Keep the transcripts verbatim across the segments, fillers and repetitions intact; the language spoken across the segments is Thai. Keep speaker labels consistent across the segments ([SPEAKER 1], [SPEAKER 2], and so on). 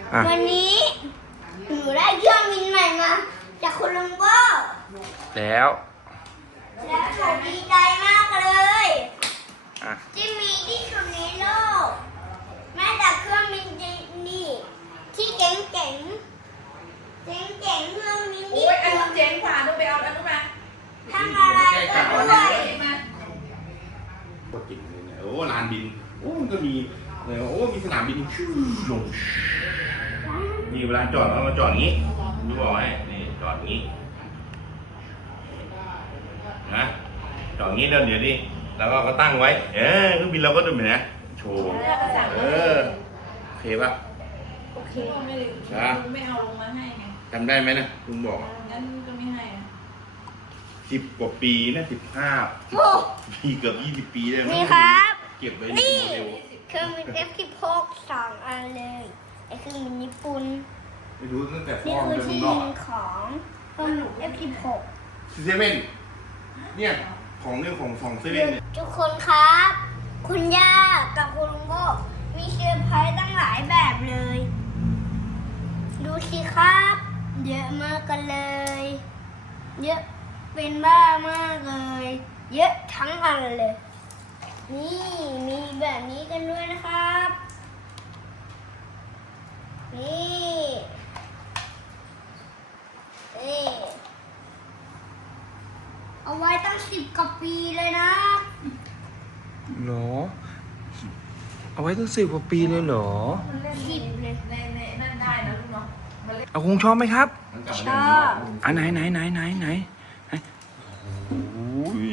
[SPEAKER 1] วันนี้หนูได้เครื่องบินใหม่มาจากคุณลุงโบ้
[SPEAKER 2] แล้ว
[SPEAKER 1] แล้วหนูดีใจมากเลยที่มีที่สุดในโลกแม้แต่เครื่องบินนี่ที่เจ๋งเจ๋งเจ๋งเจ๋งเครื่องบินนี่
[SPEAKER 3] โอ้ยอันนู้นเจ๋งกว่าดูไปเอาอันนู้นมา
[SPEAKER 1] ทำอะไรก็ด้วย
[SPEAKER 4] ปกติเนี่ยโอ้ลานบินโอ้มันก็มีเลยโอ้มีสนามบินชูลงนี่เวลาจอดเรามาจอดอย่างนี้ดูบอกให้นี่จอดอย่างนี้นะจอดอย่างนี้เดี๋ยวเดี๋ยวดิแล้วก็ก็ตั้งไว้เออเครื่องบินเราก็ดูเหมือนนะโชว์เออโอเคปะ
[SPEAKER 3] โอเคไม่ไม่เอาลงมาให้ไง
[SPEAKER 4] จำได้ไหมนะลุงบอก
[SPEAKER 3] งั้นก็ไม่ให้อะ
[SPEAKER 4] สิบกว่าปีนะสิบห้าปีเกือบยี่สิบปีเลย
[SPEAKER 1] นี่ครับ
[SPEAKER 4] เก็บไว้ใน
[SPEAKER 1] นี่
[SPEAKER 4] โมเดล
[SPEAKER 1] เครื่องบิน เอฟ สิบหก สองอันเลยไอเครื่องบินญี่ปุ่น
[SPEAKER 4] ไม่รู้ตั้งแต่ฟ
[SPEAKER 1] นี่
[SPEAKER 4] อร์ม
[SPEAKER 1] คือ
[SPEAKER 4] จน
[SPEAKER 1] ที่
[SPEAKER 4] นอก
[SPEAKER 1] ยิงของเครื่องบิน เอฟ สิบหก
[SPEAKER 4] เซเว่นเนี่ยของเรื่องของของเซเว่นเนี่ย
[SPEAKER 1] ทุกคนครับ คุณย่ากับคุณลุงโบมีเซอร์ไพรส์ตั้งหลายแบบเลย ดูสิครับ เยอะมากกันเลย เยอะเป็นบ้ามากเลย เยอะทั้งอันเลย นี่มีแบบนี้กันด้วยนะครับ นี่นี่เอาไว้ตั้งสิบกว่าปีเลยนะ
[SPEAKER 2] เหรอเอาไว้ตั้งสิบกว่าปีเลยเหรอ
[SPEAKER 3] มันเล่น
[SPEAKER 1] สิบเลย
[SPEAKER 3] ในในนั่นได้นะลูกเนาะมันเล่น
[SPEAKER 2] เอาคงชอบไหมครับ
[SPEAKER 4] มันกลับ
[SPEAKER 1] ช
[SPEAKER 4] มา
[SPEAKER 1] อบ
[SPEAKER 2] อ่ะไหนไหนไหนไหนไหนไหนโอ้ย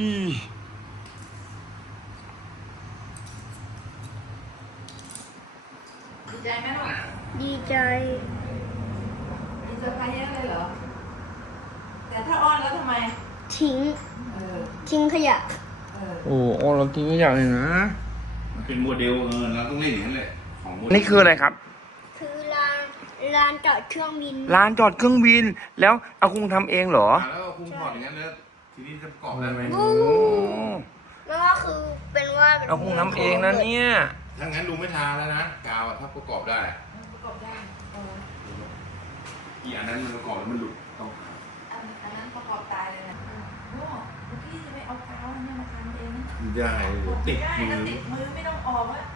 [SPEAKER 3] ดีใจไหมลูก
[SPEAKER 1] ดีใจ
[SPEAKER 3] มีเซอร์ไพรส์เยอะเลยเหรอแต่ถ้าอ้อนแล้วทำไม
[SPEAKER 1] ทิ้ง
[SPEAKER 3] เออ
[SPEAKER 1] ทิ้งขยะ
[SPEAKER 3] เออ
[SPEAKER 2] โอ้โอ้เรากินก็อยากเลยนะ
[SPEAKER 4] มันเป็นโมเดลเออเราต้องเล่นอย่างนั้นแหละของโมเดล
[SPEAKER 2] นี่คืออะไรครับ
[SPEAKER 1] คือลานลานจอดเครื่องบิน
[SPEAKER 2] ลานจอดเครื่องบิน แล้วเอาคงทำเองเหรอ
[SPEAKER 4] อ่ะแล้วคุณถอดอย่างนั้นแล้วทีนี้จะประกอบได้ไหม
[SPEAKER 2] โอ้
[SPEAKER 1] แล้วก็คือเป็นว่าเป็น
[SPEAKER 2] เอาคงทำเองนะเนี่ย
[SPEAKER 4] ถ้างั้นลุงไม่ทาแล้วนะกาวอะถ้าประกอบได้
[SPEAKER 3] ประกอบได้เออ
[SPEAKER 4] อีอันนั้นมันประกอบแล้วมันหลุดต้องหา
[SPEAKER 3] อันอันนั้นประกอบตายเลยนะโอ้พี่จะไปเอากาวเนี่ยมาทำเองนะ
[SPEAKER 4] ไม่ได้ติด
[SPEAKER 3] ได้
[SPEAKER 4] มื
[SPEAKER 3] นะ
[SPEAKER 4] อ
[SPEAKER 3] ติดมือไม่ต้องออกอะ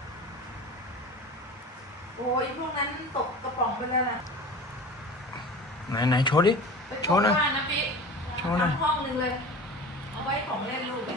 [SPEAKER 3] โอ้ยพวกนั้นตกกระป๋องไปแล้วล่ะ
[SPEAKER 2] ไหนไหนโชว์ดิ
[SPEAKER 3] ไป
[SPEAKER 2] โชว์หน่อย
[SPEAKER 3] บ้านนะพี่
[SPEAKER 2] โชว์หน่อย
[SPEAKER 3] ทำห้องหนึงเลย เอาไว้ของเล่นลูกเนี่ย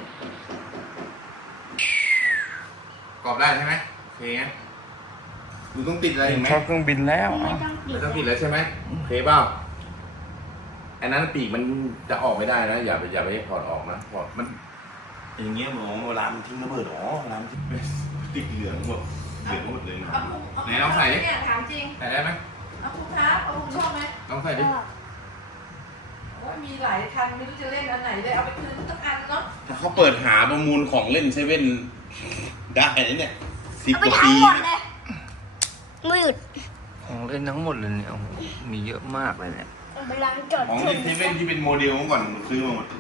[SPEAKER 4] ประกอบได้ใช่ไหมโอเคงั้นลุงต้องติดอะไรอีกไหม
[SPEAKER 2] ชอบเครื่องบินแล้ว
[SPEAKER 1] ไม่ต้องติ
[SPEAKER 4] ไม่
[SPEAKER 1] ด
[SPEAKER 4] ต้องติดแล้วใช่ไหมโอเคเปล่าอันนั้นปีกมันจะออกไม่ได้นะอย่าไปอย่าไปถอดออกนะถอดมันอย่างเงี้ยหมอเวลามันทิ้งระเบิดอ๋อเวลามันทิ้งติดเหลืองหมดเหลืองหมดเลยนะ
[SPEAKER 3] เอาคุเอา
[SPEAKER 4] ไหนลองใส่ดิ
[SPEAKER 3] เนี่ยถามจริง
[SPEAKER 4] ใส่ได้ไหม
[SPEAKER 3] เอาคุณครับเอาคุณชอบไหม
[SPEAKER 4] ลองใส่ดิ
[SPEAKER 3] โอ้ยมีหลายคันไม่รู้จะเล่นอันไหนเลยเอาไปคืนทุกอันเนาะ
[SPEAKER 4] ถ้าเขาเปิดหาประมูลของเล่นเซเว่นได้นะเนี่ยสิบ
[SPEAKER 1] เอา
[SPEAKER 4] ก
[SPEAKER 1] ไป
[SPEAKER 4] ว่า
[SPEAKER 1] ทั้
[SPEAKER 4] ปี
[SPEAKER 1] งหมดเลยไม่หยุด
[SPEAKER 2] ของเล่นทั้งหมดเลยเนี่ยโอ้โหมีเยอะมากเลยเนี่ย
[SPEAKER 1] เอาไปล้างจอด
[SPEAKER 4] ของ
[SPEAKER 1] เครื่
[SPEAKER 4] เล่
[SPEAKER 1] อง
[SPEAKER 4] นเซ
[SPEAKER 1] บิน
[SPEAKER 4] เว่นที่เป็นโมเดลเมื่อก่อนผมซื้อมาหมด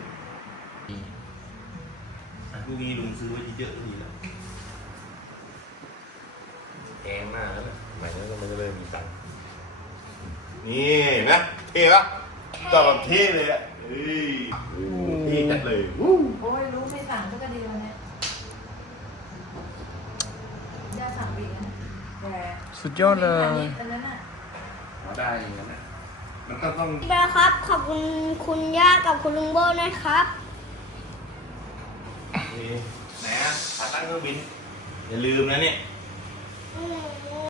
[SPEAKER 4] พวกนี้ลุงซื้อไว้เยอะๆนี่แหละแพงมากแล้วนะหมายถึงว่ามันจะเริ่มมีตังค์นี่นะเท่ปะตอบแบบเท่เลยอ่ะเฮ้ยโอ้โหเท่จัดเลยวู้
[SPEAKER 3] โอ้ยรู้ไม่สั่งก็กระดีวันเนี้ยย่าสั่งบีนะแต่
[SPEAKER 2] สุดยอดเลย
[SPEAKER 3] อันนั้นน่ะ
[SPEAKER 4] มาได้อย่างนั้นนะมันก็ต้อง
[SPEAKER 1] ไปแล้วครับ ขอบคุณคุณย่ากับคุณลุงโบนะครับ
[SPEAKER 4] นี่ไหนอ่ะขาตั้งเครื่องบิน อย่าลืมนะเนี่ย
[SPEAKER 1] อืม